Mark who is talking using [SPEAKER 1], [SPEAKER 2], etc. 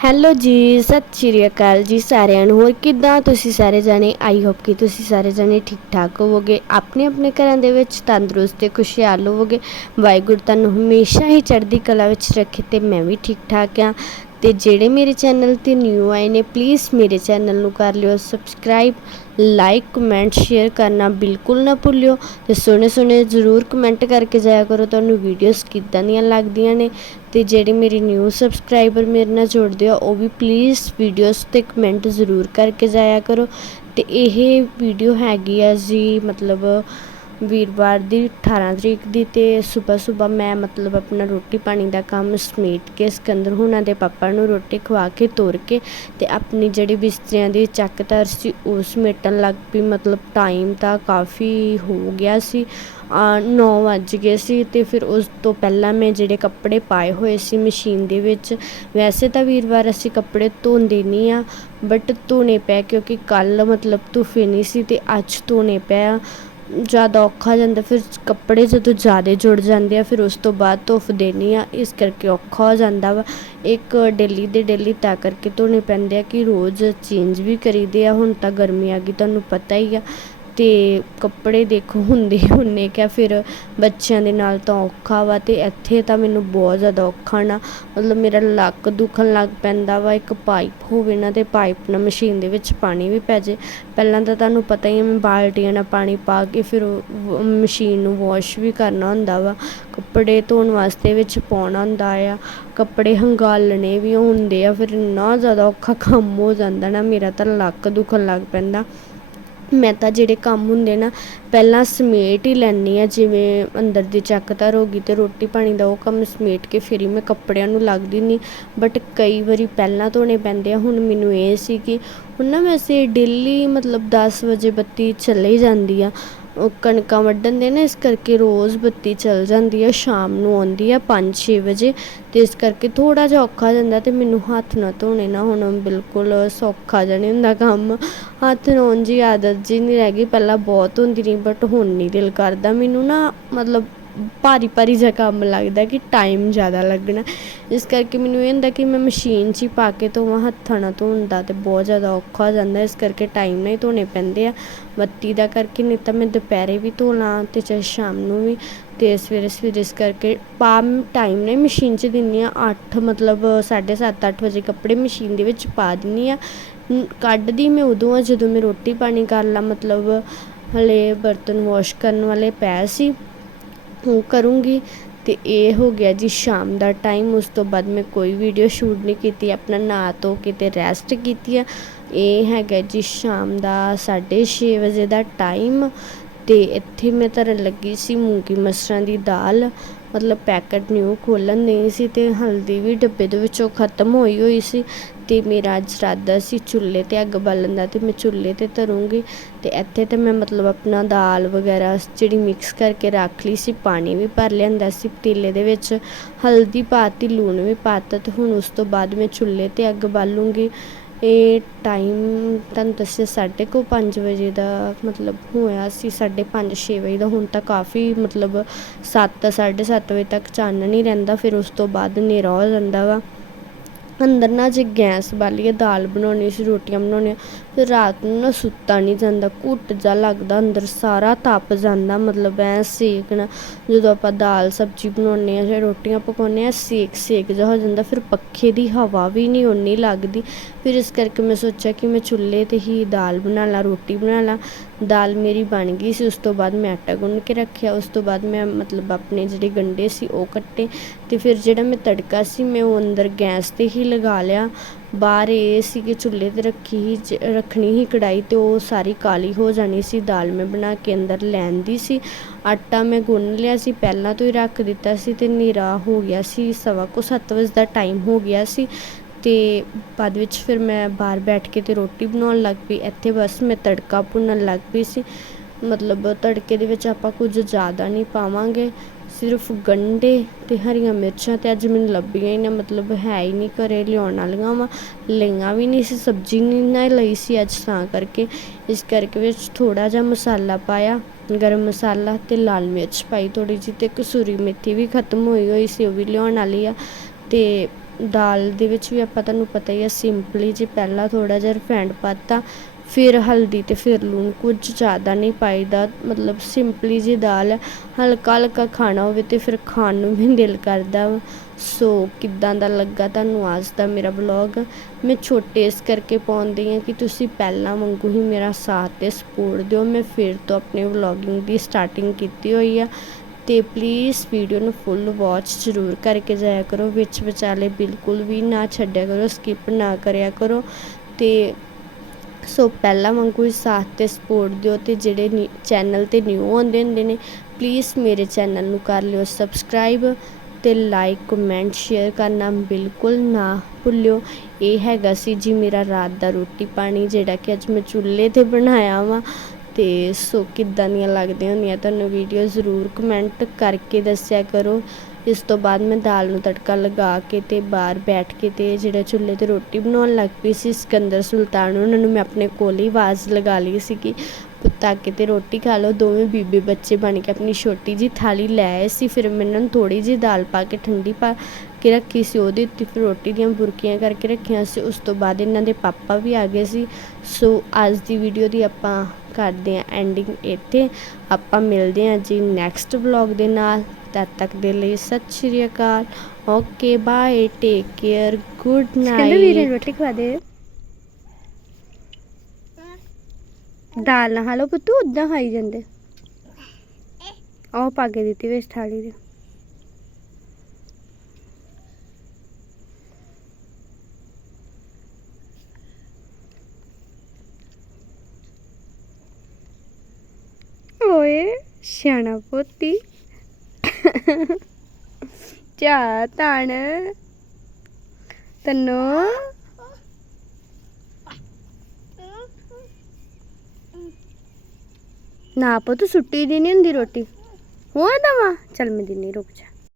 [SPEAKER 1] Hello ਜੀ, ਸਤਿ ਸ਼੍ਰੀ ਅਕਾਲ ਜੀ ਸਾਰਿਆਂ ਨੂੰ। ਹੋਰ ਕਿੱਦਾਂ ਤੁਸੀਂ ਸਾਰੇ ਜਾਣੇ? ਆਈ ਹੋਪ ਕਿ ਤੁਸੀਂ ਸਾਰੇ ਜਾਣੇ ਠੀਕ ਠਾਕ ਹੋਵੋਗੇ। ਆਪਣੇ ਆਪਣੇ ਘਰਾਂ ਦੇ ਵਿੱਚ ਤੰਦਰੁਸਤ ਤੇ ਖੁਸ਼ਹਾਲ ਹੋਵੋਗੇ। ਵਾਹਿਗੁਰੂ ਤੁਹਾਨੂੰ ਹਮੇਸ਼ਾ ਹੀ ਚੜ੍ਹਦੀ ਕਲਾ ਵਿੱਚ ਰੱਖੇ ਤੇ ਮੈਂ ਵੀ ਠੀਕ ਠਾਕ ਆ ਤੇ ਜਿਹੜੇ ਮੇਰੇ ਚੈਨਲ ਤੇ ਨਿਊ ਆਏ ਨੇ ਪਲੀਜ਼ ਮੇਰੇ ਚੈਨਲ ਨੂੰ ਕਰ ਲਿਓ ਸਬਸਕ੍ਰਾਈਬ ਲਾਈਕ ਕਮੈਂਟ ਸ਼ੇਅਰ ਕਰਨਾ ਬਿਲਕੁਲ ਨਾ ਭੁੱਲਿਓ ਤੇ ਸੋਹਣੇ ਸੋਹਣੇ ਜ਼ਰੂਰ ਕਮੈਂਟ ਕਰਕੇ ਜਾਇਆ ਕਰੋ, ਤੁਹਾਨੂੰ ਵੀਡੀਓਜ਼ ਕਿੱਦਾਂ ਦੀਆਂ ਲੱਗਦੀਆਂ ਨੇ ਤੇ ਜਿਹੜੇ ਮੇਰੇ ਨਿਊ ਸਬਸਕ੍ਰਾਈਬਰ ਮੇਰੇ ਨਾਲ ਜੁੜਦੇ ਆ, ਉਹ ਵੀ ਪਲੀਜ਼ ਵੀਡੀਓਜ਼ ਤੇ ਕਮੈਂਟ ਜ਼ਰੂਰ ਕਰਕੇ ਜਾਇਆ ਕਰੋ ਤੇ ਇਹ ਵੀਡੀਓ ਹੈਗੀ ਆ ਜੀ, ਮਤਲਬ ਵੀਰਵਾਰ ਦੀ 18 ਤਰੀਕ ਦੀ ਅਤੇ ਸਵੇਰ ਸਵੇਰ ਮੈਂ ਮਤਲਬ ਆਪਣਾ ਰੋਟੀ ਪਾਣੀ ਦਾ ਕੰਮ ਸਮੇਟ ਕੇ ਸਿਕੰਦਰ ਹੁਣਾਂ ਦੇ ਪਾਪਾ ਨੂੰ ਰੋਟੀ ਖਵਾ ਕੇ ਤੋਰ ਕੇ ਅਤੇ ਆਪਣੀ ਜਿਹੜੀ ਬਿਸਤਰਿਆਂ ਦੀ ਚੱਕਧਰ ਸੀ ਉਹ ਸਮੇਟਣ ਲੱਗ ਪਈ। ਮਤਲਬ ਟਾਈਮ ਤਾਂ ਕਾਫੀ ਹੋ ਗਿਆ ਸੀ। ਨੌ ਵੱਜ ਗਏ ਸੀ ਅਤੇ ਫਿਰ ਉਸ ਤੋਂ ਪਹਿਲਾਂ ਮੈਂ ਜਿਹੜੇ ਕੱਪੜੇ ਪਾਏ ਹੋਏ ਸੀ ਮਸ਼ੀਨ ਦੇ ਵਿੱਚ, ਵੈਸੇ ਤਾਂ ਵੀਰਵਾਰ ਅਸੀਂ ਕੱਪੜੇ ਧੋਂਦੇ ਨਹੀਂ ਆ ਬਟ ਧੋਣੇ ਪਏ ਕਿਉਂਕਿ ਕੱਲ ਮਤਲਬ ਧੁੱਫੇ ਨਹੀਂ ਸੀ ਅਤੇ ਅੱਜ ਧੋਣੇ ਪਏ ਜ਼ਿਆਦਾ ਔਖਾ ਜਾਂਦਾ, ਫਿਰ ਕੱਪੜੇ ਜਦੋਂ ਜ਼ਿਆਦਾ ਜੁੜ ਜਾਂਦੇ ਆ, ਫਿਰ ਉਸ ਤੋਂ ਬਾਅਦ ਧੁੱਪ ਦੇਣੀ ਆ, ਇਸ ਕਰਕੇ ਔਖਾ ਹੋ ਜਾਂਦਾ ਵਾ। ਇੱਕ ਡੇਲੀ ਦੇ ਡੇਲੀ ਤਾਂ ਕਰਕੇ ਧੋਣੇ ਪੈਂਦੇ ਆ ਕਿ ਰੋਜ਼ ਚੇਂਜ ਵੀ ਕਰੀਦੇ ਆ, ਹੁਣ ਤਾਂ ਗਰਮੀ ਆ ਗਈ, ਤੁਹਾਨੂੰ ਪਤਾ ਹੀ ਆ। ਤੇ ਕੱਪੜੇ ਦੇਖੋ ਹੁੰਦੇ ਹੁੰਦੇ ਕਿਆ ਫਿਰ ਬੱਚਿਆਂ ਦੇ ਨਾਲ ਤਾਂ ਔਖਾ ਵਾ ਅਤੇ ਇੱਥੇ ਤਾਂ ਮੈਨੂੰ ਬਹੁਤ ਜ਼ਿਆਦਾ ਔਖਾ ਨਾ, ਮਤਲਬ ਮੇਰਾ ਲੱਕ ਦੁਖਣ ਲੱਗ ਪੈਂਦਾ ਵਾ, ਇੱਕ ਪਾਈਪ ਹੋਵੇ ਨਾ ਅਤੇ ਪਾਈਪ ਨਾਲ ਮਸ਼ੀਨ ਦੇ ਵਿੱਚ ਪਾਣੀ ਵੀ ਪੈ ਜੇ। ਪਹਿਲਾਂ ਤਾਂ ਤੁਹਾਨੂੰ ਪਤਾ ਹੀ ਹੈ ਮੈਂ ਬਾਲਟੀਆਂ ਨਾਲ ਪਾਣੀ ਪਾ ਕੇ ਫਿਰ ਮਸ਼ੀਨ ਨੂੰ ਵਾਸ਼ ਵੀ ਕਰਨਾ ਹੁੰਦਾ ਵਾ, ਕੱਪੜੇ ਧੋਣ ਵਾਸਤੇ ਵਿੱਚ ਪਾਉਣਾ ਹੁੰਦਾ ਆ, ਕੱਪੜੇ ਹੰਗਾਲਣੇ ਵੀ ਹੁੰਦੇ ਆ, ਫਿਰ ਇੰਨਾ ਜ਼ਿਆਦਾ ਔਖਾ ਕੰਮ ਹੋ ਜਾਂਦਾ ਨਾ, ਮੇਰਾ ਤਾਂ ਲੱਕ ਦੁਖਣ ਲੱਗ ਪੈਂਦਾ। ਮੈਂ ਤਾਂ ਜਿਹੜੇ ਕੰਮ ਹੁੰਦੇ ਨਾ, ਪਹਿਲਾਂ ਸਮੇਟ ਹੀ ਲੈਂਦੀ ਹਾਂ, ਜਿਵੇਂ ਅੰਦਰ ਦੀ ਚੱਕਧਰ ਹੋ ਗਈ ਅਤੇ ਰੋਟੀ ਪਾਣੀ ਦਾ ਉਹ ਕੰਮ ਸਮੇਟ ਕੇ ਫਿਰ ਹੀ ਮੈਂ ਕੱਪੜਿਆਂ ਨੂੰ ਲੱਗਦੀ ਨਹੀਂ ਬਟ ਕਈ ਵਾਰੀ ਪਹਿਲਾਂ ਧੋਣੇ ਪੈਂਦੇ ਆ, ਹੁਣ ਮੈਨੂੰ ਇਹ ਸੀ ਕਿ ਹੁਣ ਨਾ ਵੈਸੇ ਡੇਲੀ ਮਤਲਬ ਦਸ ਵਜੇ ਬੱਤੀ ਚਲੇ ਜਾਂਦੀ ਆ। ਕਣਕਾਂ ਵੱਢਣ ਦੇ ਨਾ, ਇਸ ਕਰਕੇ ਰੋਜ਼ ਬੱਤੀ ਚਲ ਜਾਂਦੀ ਆ, ਸ਼ਾਮ ਨੂੰ ਆਉਂਦੀ ਆ 5-6 ਵਜੇ ਤੇ ਇਸ ਕਰਕੇ ਥੋੜਾ ਜਿਹਾ ਔਖਾ ਜਾਂਦਾ ਤੇ ਮੈਨੂੰ ਹੱਥ ਨਾ ਧੋਣੇ ਨਾ ਹੁਣ ਬਿਲਕੁਲ ਸੌਖਾ ਜਿਹਾ ਨਹੀਂ ਹੁੰਦਾ ਕੰਮ। ਹੱਥ ਧੋਣ ਜੀ ਆਦਤ ਜੀ ਨਹੀਂ ਰਹਿ ਗਈ, ਪਹਿਲਾਂ ਬਹੁਤ ਹੁੰਦੀ ਰਹੀ ਬਟ ਹੁਣ ਨਹੀਂ ਦਿਲ ਕਰਦਾ। ਮੈਨੂੰ ਨਾ ਮਤਲਬ ਭਾਰੀ ਭਾਰੀ ਜਿਹਾ ਕੰਮ ਲੱਗਦਾ ਕਿ ਟਾਈਮ ਜ਼ਿਆਦਾ ਲੱਗਣਾ। ਇਸ ਕਰਕੇ ਮੈਨੂੰ ਇਹ ਹੁੰਦਾ ਕਿ ਮੈਂ ਮਸ਼ੀਨ 'ਚ ਹੀ ਪਾ ਕੇ ਧੋਵਾਂ ਹੱਥਾਂ ਨਾਲ ਧੋਣ ਦਾ ਤੇ ਬਹੁਤ ਜ਼ਿਆਦਾ ਔਖਾ ਹੋ ਜਾਂਦਾ। ਇਸ ਕਰਕੇ ਟਾਈਮ ਨਾਲ ਹੀ ਧੋਣੇ ਪੈਂਦੇ ਆ। ਬੱਤੀ ਦਾ ਕਰਕੇ ਨਹੀਂ ਤਾਂ ਮੈਂ ਦੁਪਹਿਰੇ ਵੀ ਧੋ ਲਾਂ ਤੇ ਚਾਹੇ ਸ਼ਾਮ ਨੂੰ ਵੀ ਤੇ ਸਵੇਰੇ ਸਵੇਰੇ ਇਸ ਕਰਕੇ ਪਾ ਟਾਈਮ ਨੇ ਮਸ਼ੀਨ 'ਚ ਦਿੰਨੀ ਆ 8 ਮਤਲਬ 7:30 8 ਵਜੇ ਕੱਪੜੇ ਮਸ਼ੀਨ ਦੇ ਵਿੱਚ ਪਾ ਦਿੰਨੀ ਆ ਕੱਢਦੀ ਮੈਂ ਉਦੋਂ ਆ ਜਦੋਂ ਮੈਂ ਰੋਟੀ ਪਾਣੀ ਕਰ ਲਾਂ। ਮਤਲਬ ਹਲੇ ਬਰਤਨ ਵਾਸ਼ ਕਰਨ ਵਾਲੇ ਪੈ ਸੀ। ਉਹ ਕਰੂੰਗੀ। ਅਤੇ ਇਹ ਹੋ ਗਿਆ ਜੀ ਸ਼ਾਮ ਦਾ ਟਾਈਮ। ਉਸ ਤੋਂ ਬਾਅਦ ਮੈਂ ਕੋਈ ਵੀਡੀਓ ਸ਼ੂਟ ਨਹੀਂ ਕੀਤੀ, ਆਪਣਾ ਨਹਾ ਧੋ ਕੇ ਤੇ ਰੈਸਟ ਕੀਤੀ ਆ। ਇਹ ਹੈਗਾ ਜੀ ਸ਼ਾਮ ਦਾ 6:30 ਵਜੇ ਦਾ ਟਾਈਮ। ਅਤੇ ਇੱਥੇ ਮੈਂ ਧਰਨ ਲੱਗੀ ਸੀ ਮੂੰਗੀ ਮਸਰਾਂ ਦੀ ਦਾਲ। ਮਤਲਬ ਪੈਕਟ ਨਿਊ ਖੋਲ੍ਹਣ ਨਹੀਂ ਸੀ ਅਤੇ ਹਲਦੀ ਵੀ ਡੱਬੇ ਦੇ ਵਿੱਚੋਂ ਖਤਮ ਹੋਈ ਹੋਈ ਸੀ ਅਤੇ ਮੇਰਾ ਅੱਜ ਇਰਾਦਾ ਸੀ ਚੁੱਲ੍ਹੇ ਤੇ ਅੱਗ ਬਾਲਣ ਦਾ ਅਤੇ ਮੈਂ ਚੁੱਲ੍ਹੇ ਤੇ ਧਰੂੰਗੀ। ਅਤੇ ਇੱਥੇ ਤਾਂ ਮੈਂ ਮਤਲਬ ਆਪਣਾ ਦਾਲ ਵਗੈਰਾ ਜਿਹੜੀ ਮਿਕਸ ਕਰਕੇ ਰੱਖ ਲਈ ਸੀ, ਪਾਣੀ ਵੀ ਭਰ ਲਿਆਂਦਾ ਸੀ, ਪਤੀਲੇ ਦੇ ਵਿੱਚ ਹਲਦੀ ਪਾਤੀ, ਲੂਣ ਵੀ ਪਾਤਾ ਅਤੇ ਹੁਣ ਉਸ ਤੋਂ ਬਾਅਦ ਮੈਂ ਚੁੱਲ੍ਹੇ ਤੇ ਅੱਗ ਬਾਲੂੰਗੀ। ਇਹ ਟਾਈਮ ਤੁਹਾਨੂੰ ਦੱਸਿਆ ਸਾਢੇ ਕੁ ਪੰਜ ਵਜੇ ਦਾ ਮਤਲਬ ਹੋਇਆ ਸੀ ਸਾਢੇ ਪੰਜ ਛੇ ਵਜੇ ਦਾ। ਹੁਣ ਤਾਂ ਕਾਫੀ ਮਤਲਬ ਸੱਤ, ਸਾਢੇ ਸੱਤ ਵਜੇ ਤੱਕ ਚਾਨਣ ਨਹੀਂ ਰਹਿੰਦਾ, ਫਿਰ ਉਸ ਤੋਂ ਬਾਅਦ ਹਨੇਰਾ ਹੋ ਜਾਂਦਾ ਵਾ। ਅੰਦਰ ਨਾ ਜੇ ਗੈਸ ਬਾਲੀਏ, ਦਾਲ ਬਣਾਉਣੀ ਸੀ, ਰੋਟੀਆਂ ਬਣਾਉਣੀਆਂ, ਫਿਰ ਰਾਤ ਨੂੰ ਨਾ ਸੁੱਤਾ ਨਹੀਂ ਜਾਂਦਾ, ਘੁੱਟ ਜਿਹਾ ਲੱਗਦਾ, ਅੰਦਰ ਸਾਰਾ ਤਪ ਜਾਂਦਾ, ਮਤਲਬ ਐ ਸੇਕਣਾ, ਜਦੋਂ ਆਪਾਂ ਦਾਲ ਸਬਜ਼ੀ ਬਣਾਉਂਦੇ ਆ ਜਾਂ ਰੋਟੀਆਂ ਪਕਾਉਂਦੇ ਆ ਸੇਕ ਸੇਕ ਜਿਹਾ ਹੋ ਜਾਂਦਾ, ਫਿਰ ਪੱਖੇ ਦੀ ਹਵਾ ਵੀ ਨਹੀਂ ਓਨੀ ਲੱਗਦੀ, ਫਿਰ ਇਸ ਕਰਕੇ ਮੈਂ ਸੋਚਿਆ ਕਿ ਮੈਂ ਚੁੱਲ੍ਹੇ ਤੇ ਹੀ ਦਾਲ ਬਣਾ ਲਾਂ, ਰੋਟੀ ਬਣਾ ਲਾਂ, ਦਾਲ ਮੇਰੀ ਬਣ ਗਈ ਸੀ, ਉਸ ਤੋਂ ਬਾਅਦ ਮੈਂ ਆਟਾ ਗੁੰਨ ਕੇ ਰੱਖਿਆ, ਉਸ ਤੋਂ ਬਾਅਦ ਮੈਂ ਮਤਲਬ ਆਪਣੇ ਜਿਹੜੇ ਗੰਡੇ ਸੀ, ਉਹ ਕੱਟੇ ਅਤੇ ਫਿਰ ਜਿਹੜਾ ਮੈਂ ਤੜਕਾ ਸੀ, ਮੈਂ ਉਹ ਅੰਦਰ ਗੈਸ ਤੇ ਹੀ ਲਗਾ ਲਿਆ। ਬਾਹਰ ਇਹ ਸੀ ਕਿ ਚੁੱਲ੍ਹੇ ਤੇ ਰੱਖੀ ਹੀ ਰੱਖਣੀ ਸੀ ਕੜਾਹੀ ਅਤੇ ਉਹ ਸਾਰੀ ਕਾਲੀ ਹੋ ਜਾਣੀ ਸੀ। ਦਾਲ ਮੈਂ ਬਣਾ ਕੇ ਅੰਦਰ ਲੈਣ ਦੀ ਸੀ। ਆਟਾ ਮੈਂ ਗੁੰਨ ਲਿਆ ਸੀ, ਪਹਿਲਾਂ ਤੋਂ ਹੀ ਰੱਖ ਦਿੱਤਾ ਸੀ ਅਤੇ ਹਨੇਰਾ ਹੋ ਗਿਆ ਸੀ। ਸਵਾ ਕੁ ਸੱਤ ਵਜੇ ਦਾ ਟਾਈਮ ਹੋ ਗਿਆ ਸੀ ਅਤੇ ਬਾਅਦ ਵਿੱਚ ਫਿਰ ਮੈਂ ਬਾਹਰ ਬੈਠ ਕੇ ਤੇ ਰੋਟੀ ਬਣਾਉਣ ਲੱਗ ਪਈ। ਇੱਥੇ ਬਸ ਮੈਂ ਤੜਕਾ ਭੁੰਨਣ ਲੱਗ ਪਈ ਸੀ। ਮਤਲਬ ਤੜਕੇ ਦੇ ਵਿੱਚ ਆਪਾਂ ਕੁਝ ਜ਼ਿਆਦਾ ਨਹੀਂ ਪਾਵਾਂਗੇ। ਸਿਰਫ ਗੰਢੇ ਅਤੇ ਹਰੀਆਂ ਮਿਰਚਾਂ ਤੇ ਅੱਜ ਮੈਨੂੰ ਲੱਭੀਆਂ ਹੀ ਨਾ, ਮਤਲਬ ਹੈ ਹੀ ਨਹੀਂ ਘਰ ਲਿਆਉਣ ਵਾਲੀਆਂ ਵਾ। ਲਈਆਂ ਵੀ ਨਹੀਂ ਸੀ, ਸਬਜ਼ੀ ਨਹੀਂ ਨਾ ਲਈ ਸੀ ਅੱਜ ਤਾਂ ਕਰਕੇ। ਇਸ ਕਰਕੇ ਵਿੱਚ ਥੋੜ੍ਹਾ ਜਿਹਾ ਮਸਾਲਾ ਪਾਇਆ, ਗਰਮ ਮਸਾਲਾ ਅਤੇ ਲਾਲ ਮਿਰਚ ਪਾਈ ਥੋੜ੍ਹੀ ਜਿਹੀ ਅਤੇ ਕਸੂਰੀ ਮੇਥੀ ਵੀ ਖਤਮ ਹੋਈ ਹੋਈ ਸੀ, ਉਹ ਵੀ ਲਿਆਉਣ ਵਾਲੀ ਆ। ਅਤੇ ਦਾਲ ਦੇ ਵਿੱਚ ਵੀ ਆਪਾਂ ਤੁਹਾਨੂੰ ਪਤਾ ਹੀ ਆ ਸਿੰਪਲੀ ਜੀ ਪਹਿਲਾਂ ਥੋੜ੍ਹਾ ਜਿਹਾ ਰਿਫਾਈਂਡ ਪਾਤਾ ਫਿਰ ਹਲਦੀ ਅਤੇ ਫਿਰ ਲੂਣ ਕੁਝ ਜ਼ਿਆਦਾ ਨਹੀਂ ਪਾਈਦਾ, ਮਤਲਬ ਸਿੰਪਲੀ ਜਿਹੀ ਦਾਲ ਹਲਕਾ ਹਲਕਾ ਖਾਣਾ ਹੋਵੇ ਤੇ ਫਿਰ ਖਾਣ ਨੂੰ ਵੀ ਦਿਲ ਕਰਦਾ। ਵਾ ਸੋ ਕਿੱਦਾਂ ਦਾ ਲੱਗਾ ਤੁਹਾਨੂੰ ਅੱਜ ਦਾ ਮੇਰਾ ਵਲੌਗ ਮੈਂ ਛੋਟੇ ਇਸ ਕਰਕੇ ਪਾਉਂਦੀ ਹਾਂ ਕਿ ਤੁਸੀਂ ਪਹਿਲਾਂ ਵਾਂਗੂ ਹੀ ਮੇਰਾ ਸਾਥ ਤੇ ਸਪੋਰਟ ਦਿਓ। ਮੈਂ ਫਿਰ ਤੋਂ ਆਪਣੀ ਵਲੌਗਿੰਗ ਦੀ ਸਟਾਰਟਿੰਗ ਕੀਤੀ ਹੋਈ ਆ। ਤੇ ਪਲੀਜ਼ ਵੀਡੀਓ ਨੂੰ ਫੁੱਲ ਵਾਚ ਜ਼ਰੂਰ ਕਰਕੇ ਜਾਇਆ ਕਰੋ। ਵਿੱਚ ਵਿਚਾਲੇ ਬਿਲਕੁਲ ਵੀ ਨਾ ਛੱਡਿਆ ਕਰੋ ਸਕਿਪ ਨਾ ਕਰਿਆ ਕਰੋ। ਤੇ ਸੋ ਪਹਿਲਾਂ ਵਾਂਗੂ ਹੀ ਸਾਥ ਤੇ ਸਪੋਰਟ ਦਿਓ ਤੇ ਜਿਹੜੇ ਚੈਨਲ ਤੇ ਨਿਊ ਆਉਂਦੇ ਹੁੰਦੇ ਨੇ ਪਲੀਜ਼ ਮੇਰੇ ਚੈਨਲ ਨੂੰ ਕਰ ਲਿਓ ਸਬਸਕ੍ਰਾਈਬ ਤੇ ਲਾਈਕ ਕਮੈਂਟ ਸ਼ੇਅਰ ਕਰਨਾ ਬਿਲਕੁਲ ਨਾ ਭੁੱਲਿਓ। ਇਹ ਹੈਗਾ ਸੀ ਜੀ ਮੇਰਾ ਰਾਤ ਦਾ ਰੋਟੀ ਪਾਣੀ, ਜਿਹੜਾ ਕਿ ਅੱਜ ਮੈਂ ਚੁੱਲ੍ਹੇ ਤੇ ਬਣਾਇਆ ਵਾ। ਤੇ ਸੋ ਕਿੱਦਾਂ ਦੀਆਂ ਲੱਗਦੀਆਂ ਹੁੰਦੀਆਂ, ਤੁਹਾਨੂੰ ਵੀਡੀਓ ਜ਼ਰੂਰ ਕਮੈਂਟ ਕਰਕੇ ਦੱਸਿਆ ਕਰੋ। ਇਸ ਤੋਂ ਬਾਅਦ ਮੈਂ ਦਾਲ ਨੂੰ ਤੜਕਾ ਲਗਾ ਕੇ ਅਤੇ ਬਾਹਰ ਬੈਠ ਕੇ ਅਤੇ ਜਿਹੜਾ ਚੁੱਲ੍ਹੇ ਤੇ ਰੋਟੀ ਬਣਾਉਣ ਲੱਗ ਪਈ ਸੀ, ਸਿਕੰਦਰ ਸੁਲਤਾਨ, ਉਹਨਾਂ ਨੂੰ ਮੈਂ ਆਪਣੇ ਕੋਲ ਹੀ ਆਵਾਜ਼ ਲਗਾ ਲਈ ਸੀ ਕਿ ਪੁੱਤਾ ਕੇ ਤੇ ਰੋਟੀ ਖਾ ਲਓ, ਦੋਵੇਂ ਬੀਬੀ ਬੱਚੇ ਬਣ ਕੇ ਆਪਣੀ ਛੋਟੀ ਜਿਹੀ ਥਾਲੀ ਲੈ ਆਏ ਸੀ, ਫਿਰ ਮੈਂ ਇਹਨਾਂ ਨੂੰ ਥੋੜ੍ਹੀ ਜਿਹੀ ਦਾਲ ਪਾ ਕੇ ਠੰਡੀ ਪਾ ਕੇ ਰੱਖੀ ਸੀ, ਉਹਦੇ ਉੱਤੇ ਫਿਰ ਰੋਟੀ ਦੀਆਂ ਬੁਰਕੀਆਂ ਕਰਕੇ ਰੱਖੀਆਂ ਸੀ, ਉਸ ਤੋਂ ਬਾਅਦ ਇਹਨਾਂ ਦੇ ਪਾਪਾ ਵੀ ਆ ਗਏ ਸੀ। ਸੋ ਅੱਜ ਦੀ ਵੀਡੀਓ ਦੀ ਆਪਾਂ ਕਰਦੇ ਹਾਂ ਐਂਡਿੰਗ ਇੱਥੇ। ਆਪਾਂ ਮਿਲਦੇ ਹਾਂ ਜੀ ਨੈਕਸਟ ਵਲੌਗ ਦੇ ਨਾਲ। ਤਦ ਤੱਕ ਦੇ ਲਈ ਸਤਿ ਸ਼੍ਰੀ ਅਕਾਲ okay bye take care good
[SPEAKER 2] ਕਹਿੰਦੇ ਵੀਰੇ
[SPEAKER 1] ਨਾਈਟ
[SPEAKER 2] ਰੋਟੀ ਖਵਾ ਦੇ ਦਾਲ ਨਾ ਹਾਲੋ ਪੁੱਤੂ ਉਦਾਂ ਖਾਈ ਜਾਂਦੇ ਆਹ ਪਾ ਕੇ ਦਿੱਤੀ ਵਿੱਚ ਥਾਲੀ ਦੇ ਓਏ ਸਿਆਣਾ ਪੋਤੀ ਚਾ ਤਣ ਤੈਨੂੰ। ਨਾ ਪੁੱਤ, ਸੁੱਟੀ ਦੀ ਨਹੀਂ ਹੁੰਦੀ ਰੋਟੀ। ਹੋਰ ਦਵਾ? ਚੱਲ ਮੈਂ ਦਿੰਨੀ ਰੁਕ ਜਾ।